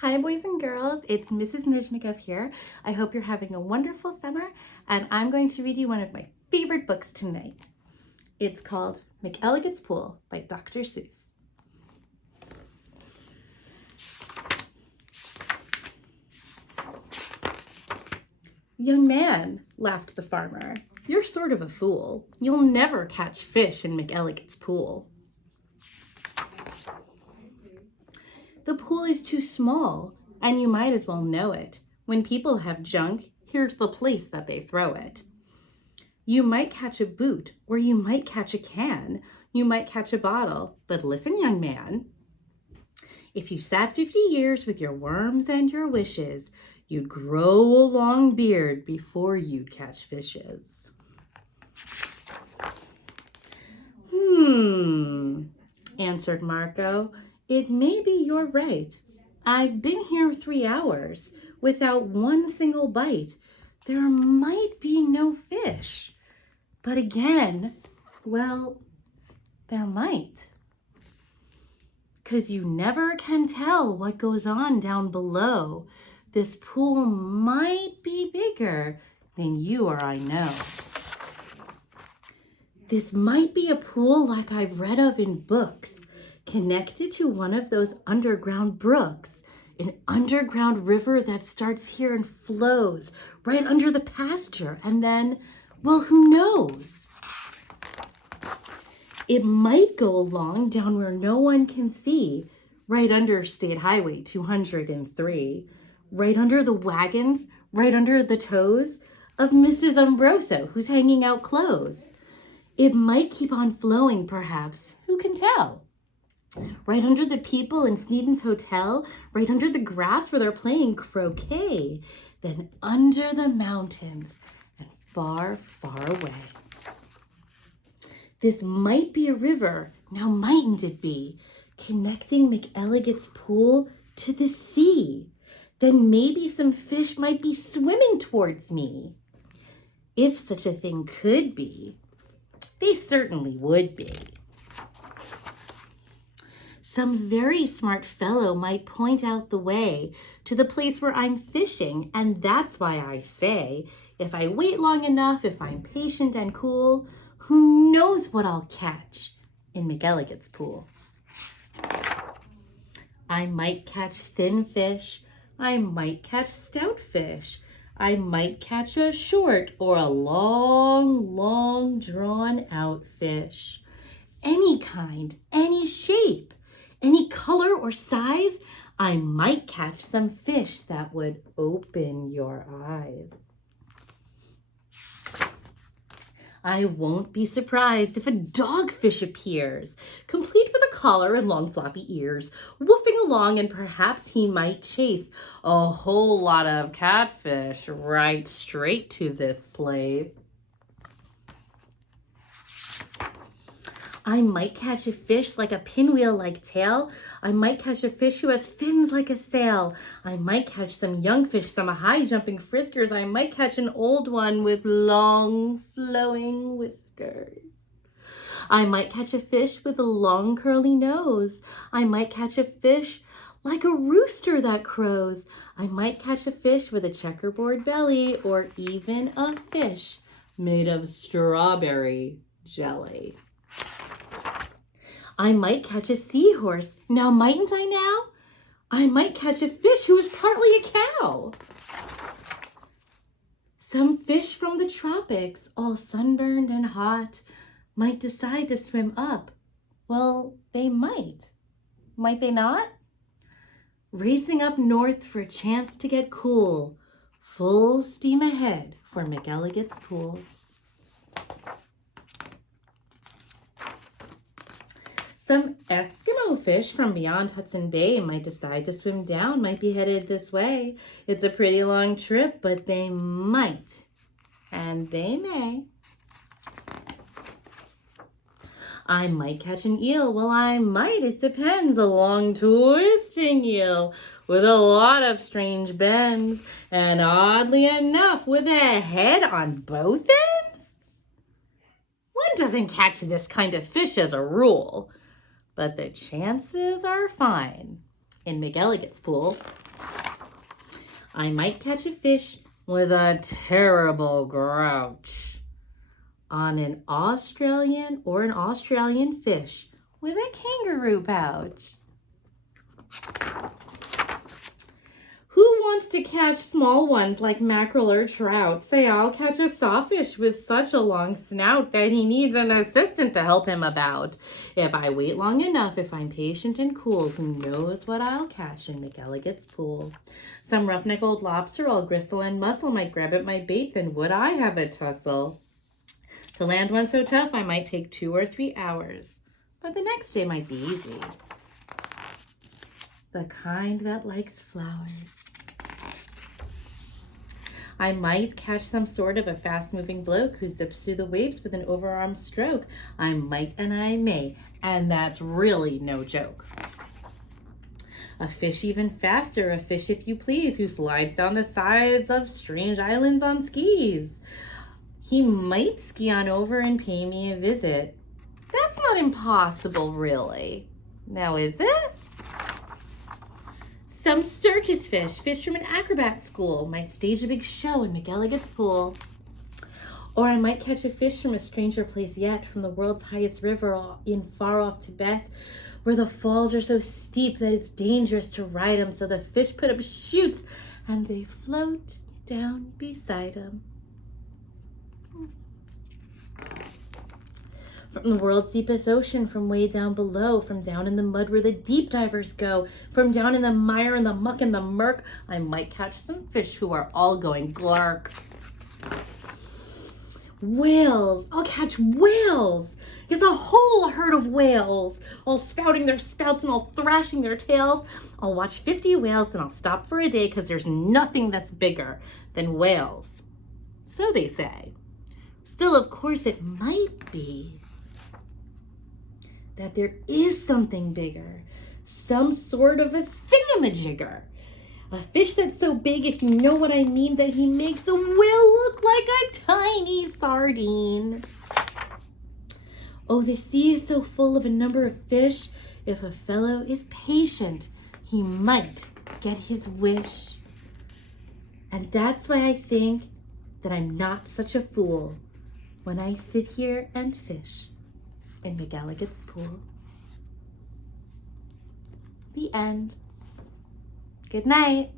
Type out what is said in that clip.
Hi boys and girls, it's Mrs. Nizhnikov here. I hope you're having a wonderful summer and I'm going to read you one of my favorite books tonight. It's called McElligot's Pool by Dr. Seuss. Young man, laughed the farmer, you're sort of a fool. You'll never catch fish in McElligot's pool. The pool is too small, and you might as well know it. When people have junk, here's the place that they throw it. You might catch a boot, or you might catch a can. You might catch a bottle, but listen, young man. If you sat 50 years with your worms and your wishes, you'd grow a long beard before you'd catch fishes. Answered Marco. It may be you're right. I've been here 3 hours without one single bite. There might be no fish. But again, well, there might. 'Cause you never can tell what goes on down below. This pool might be bigger than you or I know. This might be a pool like I've read of in books, connected to one of those underground brooks, an underground river that starts here and flows right under the pasture, and then, well, who knows? It might go along down where no one can see, right under State Highway 203, right under the wagons, right under the toes of Mrs. Umbroso, who's hanging out clothes. It might keep on flowing, perhaps. Who can tell? Right under the people in Sneeden's Hotel, right under the grass where they're playing croquet, then under the mountains and far, far away. This might be a river, now mightn't it be, connecting McElligot's pool to the sea? Then maybe some fish might be swimming towards me. If such a thing could be, they certainly would be. Some very smart fellow might point out the way to the place where I'm fishing, and that's why I say, if I wait long enough, if I'm patient and cool, who knows what I'll catch in McElligot's pool. I might catch thin fish, I might catch stout fish, I might catch a short or a long, drawn out fish. Any kind, any shape, any color or size, I might catch some fish that would open your eyes. I won't be surprised if a dogfish appears, complete with a collar and long floppy ears, woofing along, and perhaps he might chase a whole lot of catfish right straight to this place. I might catch a fish like a pinwheel-like tail. I might catch a fish who has fins like a sail. I might catch some young fish, some high-jumping friskers. I might catch an old one with long, flowing whiskers. I might catch a fish with a long, curly nose. I might catch a fish like a rooster that crows. I might catch a fish with a checkerboard belly, or even a fish made of strawberry jelly. I might catch a seahorse. Now, mightn't I now? I might catch a fish who is partly a cow. Some fish from the tropics, all sunburned and hot, might decide to swim up. Well, they might. Might they not? Racing up north for a chance to get cool. Full steam ahead for McElligot's pool. Some Eskimo fish from beyond Hudson Bay might decide to swim down, might be headed this way. It's a pretty long trip, but they might, and they may. I might catch an eel. Well, I might. It depends. A long twisting eel with a lot of strange bends, and oddly enough, with a head on both ends. One doesn't catch this kind of fish as a rule, but the chances are fine in McElligot's pool. I might catch a fish with a terrible grouch. On an Australian fish with a kangaroo pouch. Who wants to catch small ones like mackerel or trout? Say, I'll catch a sawfish with such a long snout that he needs an assistant to help him about. If I wait long enough, if I'm patient and cool, who knows what I'll catch in McElligot's pool? Some roughneck old lobster, all gristle and muscle, might grab at my bait, then would I have a tussle? To land one so tough, I might take 2 or 3 hours, but the next day might be easy. The kind that likes flowers. I might catch some sort of a fast-moving bloke who zips through the waves with an overarm stroke. I might and I may, and that's really no joke. A fish even faster, a fish if you please, who slides down the sides of strange islands on skis. He might ski on over and pay me a visit. That's not impossible, really. Now, is it? Some circus fish from an acrobat school, might stage a big show in McElligot's pool. Or I might catch a fish from a stranger place yet, from the world's highest river in far-off Tibet, where the falls are so steep that it's dangerous to ride 'em, so the fish put up chutes and they float down beside 'em. From the world's deepest ocean, from way down below, from down in the mud where the deep divers go, from down in the mire and the muck and the murk, I might catch some fish who are all going glark. Whales, I'll catch whales. Yes, a whole herd of whales, all spouting their spouts and all thrashing their tails. I'll watch 50 whales, then I'll stop for a day, because there's nothing that's bigger than whales. So they say. Still, of course, it might be that there is something bigger, some sort of a thingamajigger. A fish that's so big, if you know what I mean, that he makes a whale look like a tiny sardine. Oh, the sea is so full of a number of fish. If a fellow is patient, he might get his wish. And that's why I think that I'm not such a fool when I sit here and fish in McElligot's pool. The end. Good night.